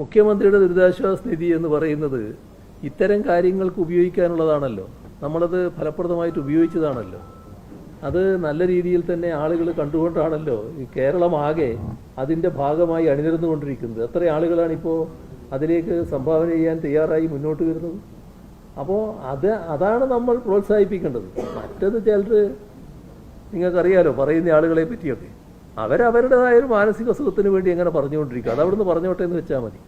മുഖ്യമന്ത്രിയുടെ ദുരിതാശ്വാസ നിധി എന്ന് പറയുന്നത് ഇത്തരം കാര്യങ്ങൾക്ക് ഉപയോഗിക്കാനുള്ളതാണല്ലോ. നമ്മളത് ഫലപ്രദമായിട്ട് ഉപയോഗിച്ചതാണല്ലോ. അത് നല്ല രീതിയിൽ തന്നെ ആളുകൾ കണ്ടുകൊണ്ടാണല്ലോ ഈ കേരളമാകെ അതിൻ്റെ ഭാഗമായി അണിനിരന്നുകൊണ്ടിരിക്കുന്നത്. എത്ര ആളുകളാണിപ്പോൾ അതിലേക്ക് സംഭാവന ചെയ്യാൻ തയ്യാറായി മുന്നോട്ട് വരുന്നത്. അപ്പോൾ അതാണ് നമ്മൾ പ്രോത്സാഹിപ്പിക്കേണ്ടത്. മറ്റത് ചിലർ നിങ്ങൾക്കറിയാലോ പറയുന്ന ആളുകളെ പറ്റിയൊക്കെ അവരവരുടേതായൊരു മാനസിക സുഖത്തിന് വേണ്ടി എങ്ങനെ പറഞ്ഞുകൊണ്ടിരിക്കുക. അതവിടുന്ന് പറഞ്ഞോട്ടെ എന്ന് വെച്ചാൽ മതി.